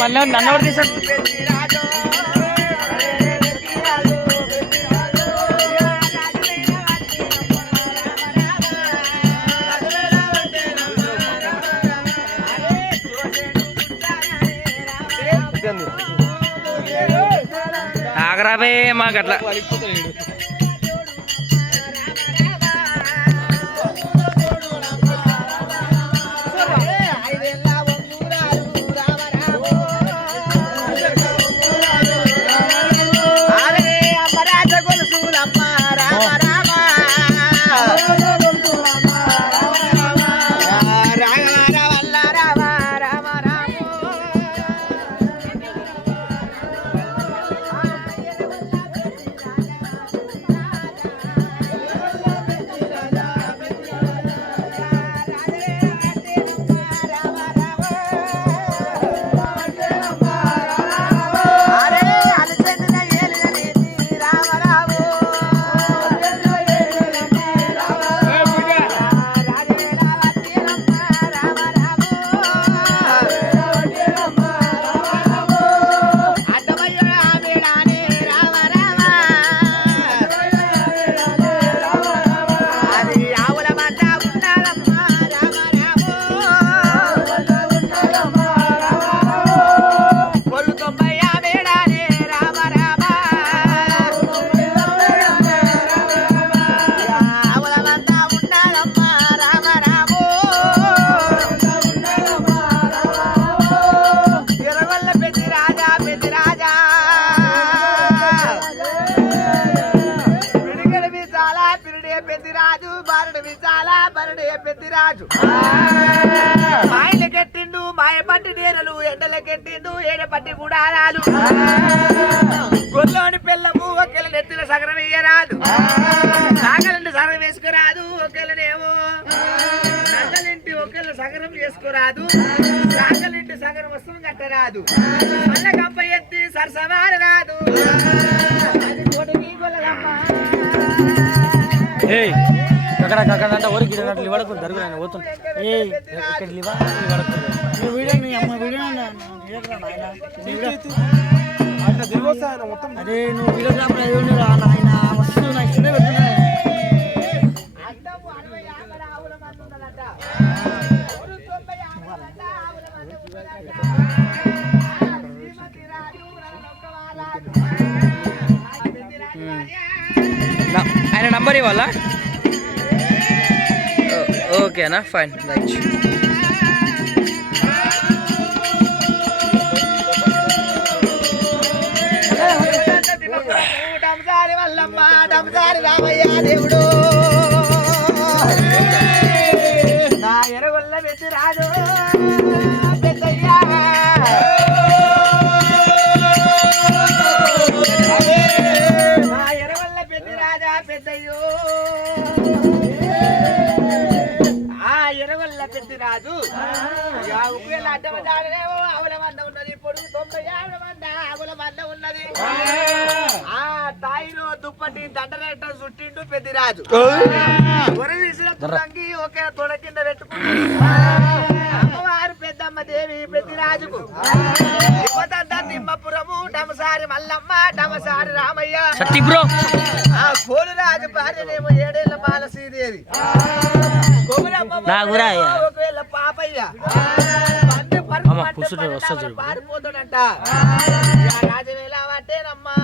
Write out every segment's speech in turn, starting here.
మళ్ళీ నన్ను ఎవరు తీసాడు? ఆగరాబే మాకు అట్లా పెద్దిరాజు మాయల కెట్టిండు మాయ పట్టి నేరలు ఎండల కెట్టిండు ఏడ పట్టి గుడారాలు గొల్లోని పిల్లము ఒకేళ్ళ నెత్తిన సగరం వేయరాదు సాగలింటి సగరం వేసుకురాదు ఒకేళ్ళనేమో నల్లలింటి ఒకేళ్ళ సగరం వేసుకురాదు సాగలింటి సగరం వస్తువు కట్టరాదు మల్ల కంప ఎత్తి సరసమారి రాదు అది కోటికి గొల్లదమ్మా అంటే ఊరికి గిడనట్లు ఇవ్వడకు జరుగుతాను పోతుంది ఇక్కడ లివా అదే నువ్వు వీడియోగ్రాఫర్ ఆయన వస్తు నా ఇష్టమే పెడుతున్నా ఆయన నంబర్ ఇవ్వాలా? ఓకేనా, ఫైన్, రైట్. దేవుడు నా ఎరగొల్ల పెట్టి రాజు పెద్దయ్యా నా ఎరగొల్ల పెట్టి రాజా పెద్దయ్యో ఎరవల్ల పెద్ద రాజు ఉపయోగ అడ్డమేమో ఆవుల మంద ఉన్నది పొడుగు 90 మంది ఆవుల మంద ఉన్నది ఆ తాయిలో దుప్పటి దండరేట చుట్టిండు పెద్దిరాజు తీసిన తులంగి ఒకే తొడ కింద పెట్టుకుంటు అమ్మవారు పెద్దమ్మ దేవి పెద్దిరాజుకు నిమ్మపురము డమసారి మల్లమ్మ డమసారి రామయ్య ఆ కోలురాజు భార్యనేమో 7 ఏళ్ల బాలశ్రీదేవి ఒకవేళ పాపయ్య పారిపోతాడంట రాజవేళ పట్టేనమ్మా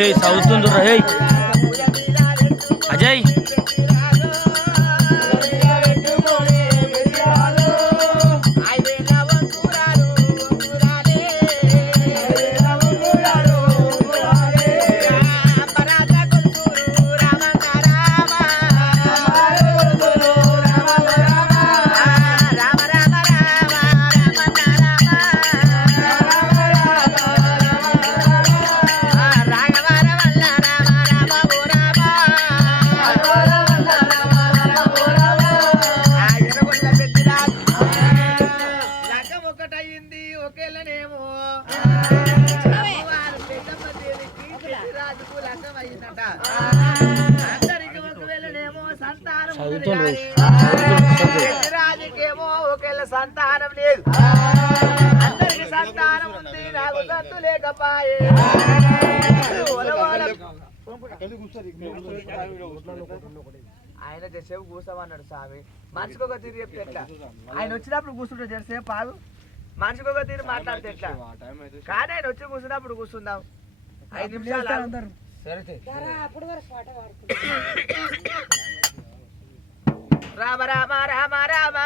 ఏ చదువుతుండ్రు రే అజయ్ ఒకటయింది ఒకేళ్ళనేమో రాజుకు లగ్గం అయిందట అందరికి ఒకవేళనేమో సంతానం ఉంది కానీ రాజుకేమో ఒకేళ్ళ సంతానం లేదు అందరికి సంతానం ఉంది నాకు గంతు లేకపాయే ఆయన జసేపు కూర్చోమన్నాడు స్వామి మనిషికి ఒక తీరు చెప్తే ఎట్లా ఆయన వచ్చినప్పుడు కూర్చుంటే జసేపు పాదు మనిషికి ఒక తీరు మాట్లాడితే ఎట్లా కానీ ఆయన వచ్చి కూర్చున్నప్పుడు కూర్చుందాం 5 నిమిషాలు రామ రామ రామ రామ